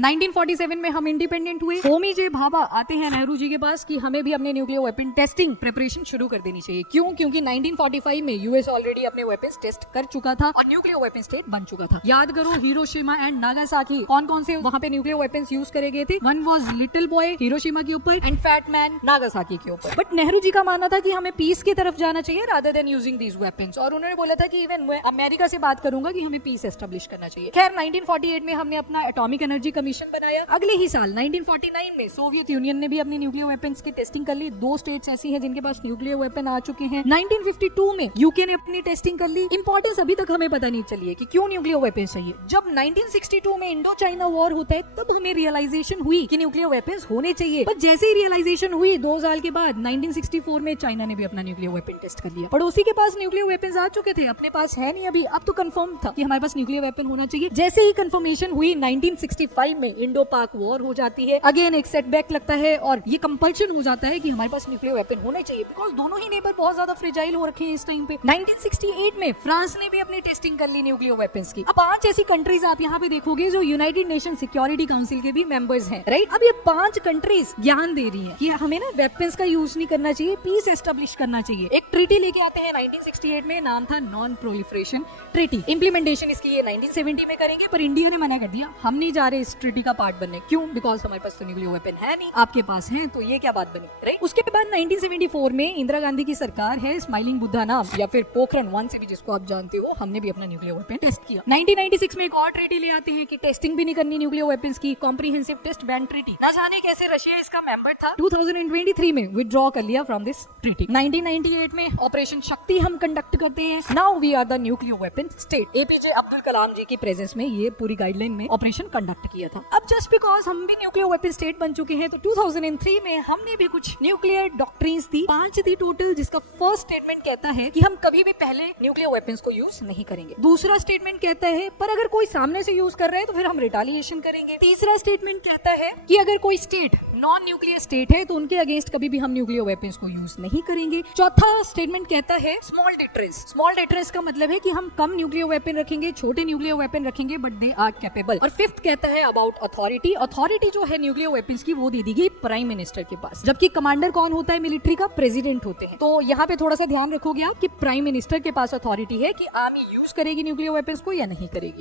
1947 में हम इंडिपेंडेंट हुए। होमी जे भाभा आते हैं नेहरू जी के पास कि हमें भी अपने न्यूक्लियर वेपन टेस्टिंग प्रिपरेशन शुरू कर देनी चाहिए। क्यों? क्योंकि 1945 में यूएस ऑलरेडी अपने वेपन्स टेस्ट कर चुका था और न्यूक्लियर वेपन स्टेट बन चुका था। याद करो, हिरोशिमा एंड नागासाकी कौन कौन से वहाँ पे न्यूक्लियर वेपन्स यूज करे गए थे। One was little boy Hiroshima के ऊपर एंड फैट मैन नागासाकी के ऊपर। बट नेहरू जी का मानना था कि हमें पीस की तरफ जाना चाहिए rather than using these weapons, और उन्होंने बोला था कि इवन मैं अमेरिका से बात करूंगा कि हमें पीस एस्टेब्लिश करना चाहिए। खैर 1948 में हमने अपना एटॉमिक एनर्जी कमीशन बनाया। अगले ही साल 1949 में सोवियत यूनियन ने भी अपने न्यूक्लियर वेपन्स की टेस्टिंग कर ली। 2 स्टेट्स ऐसी हैं जिनके पास न्यूक्लियर वेपन आ चुके हैं। 1952 में यूके ने अपनी टेस्टिंग कर ली। इंपॉर्टेंस अभी तक हमें पता नहीं चली है कि क्यों न्यूक्लियर वेपन चाहिए। जब 1962 में इंडो चाइना वॉर होता है तब हमें रियलाइजेशन हुई कि न्यूक्लियर वेपन्स होने चाहिए। पर जैसे ही रियलाइजेशन हुई 2 साल के बाद 1964 में चाइना ने भी अपना न्यूक्लियर वेपन टेस्ट कर लिया। पड़ोसी के पास न्यूक्लियर वेपन्स आ चुके थे, अपने पास है नहीं अभी। अब तो कंफर्म था कि हमारे पास न्यूक्लियर वेपन होना चाहिए। जैसे ही कंफर्मेशन हुई 1965 में इंडो पाक वॉर हो जाती है। अगेन एक सेटबैक लगता है और ये कंपल्शन हो जाता है कि हमारे पास न्यूक्लियर वेपन होने चाहिए, बिकॉज दोनों ही नेबर बहुत ज्यादा फ्रेजाइल हो रखे हैं इस टाइम पे। 1968 में फ्रांस ने भी अपनी टेस्टिंग कर ली न्यूक्लियर वेपन्स की। अब 5 ऐसी कंट्रीज आप यहाँ पे देखोगे जो यूनाइटेड नेशन सिक्योरिटी काउंसिल के भी मेंबर्स हैं, राइट। अब ये 5 कंट्रीज ज्ञान दे रही हैं कि हमें ना वेपन्स का यूज नहीं करना चाहिए, पीस एस्टेब्लिश करना चाहिए। एक ट्रीटी लेके आते हैं 1968 में, नाम था नॉन प्रोलिफरेशन ट्रीटी। इंप्लीमेंटेशन इसकी ये 1970 में करेंगे, पर इंडिया ने मना कर दिया, हम नहीं जा रहे इस ट्रीटी का पार्ट बनने। क्यों? बिकॉज हमारे पास तो न्यूक्लियर वेपन है नहीं, आपके पास है, तो ये क्या बात बनी, राइट। उसके बाद 1974 में इंदिरा गांधी की सरकार है, स्माइलिंग बुद्धा नाम या फिर पोखरण 1 से भी जिसको आप जानते हो, हमने भी अपना न्यूक्लियर वेपन टेस्ट किया। 1996 में एक और ट्रीटी ले आते हैं कि टेस्टिंग भी नहीं करनी न्यूक्लियर वेपन्स की, कॉम्प्रिहेंसिव टेस्ट बैन ट्रीटी। ना जाने कैसे रशिया इसका मेंबर था। 2023 में विथड्रॉ कर लिया फ्रॉम दिस ट्रीटी। 1998 में ऑपरेशन शक्ति हम कंडक्ट करते हैं। Now we are the nuclear weapon state. APJ Abdul Kalam ji की प्रेजेंस में ये पूरी गाइडलाइन में ऑपरेशन कंडक्ट किया था। अब जस्ट बिकॉज हम भी न्यूक्लियर वेपन स्टेट बन चुके हैं तो 2003 में हमने भी कुछ न्यूक्लियर डॉक्ट्रिन्स दी, 5 थी टोटल, जिसका फर्स्ट स्टेटमेंट कहता है कि हम कभी भी पहले न्यूक्लियर वेपन्स को यूज नहीं करेंगे। दूसरा स्टेटमेंट कहता है पर अगर कोई सामने से यूज कर रहा है तो फिर हम रिटालिएशन करेंगे। तीसरा स्टेटमेंट कहता है कि अगर कोई स्टेट नॉन न्यूक्लियर स्टेट है तो उनके अगेंस्ट कभी भी हम न्यूक्लियर वेपन्स को यूज नहीं करेंगे। चौथा स्टेटमेंट कहता है स्मॉल डिटरेंस। स्मॉल डिटरेंस का मतलब है कि हम कम न्यूक्लियर वेपन रखेंगे, छोटे न्यूक्लियर वेपन रखेंगे, बट दे आर कैपेबल। और फिफ्थ कहता है अबाउट अथॉरिटी। अथॉरिटी जो है न्यूक्लियर वेपन्स की वो दे दी गई प्राइम मिनिस्टर के पास, जबकि कमांडर कौन होता है मिलिट्री का? प्रेसिडेंट होते हैं। तो यहाँ पे थोड़ा सा ध्यान रखोगे आप कि प्राइम मिनिस्टर के पास अथॉरिटी है कि आर्मी यूज करेगी न्यूक्लियर वेपन्स को या नहीं करेगी।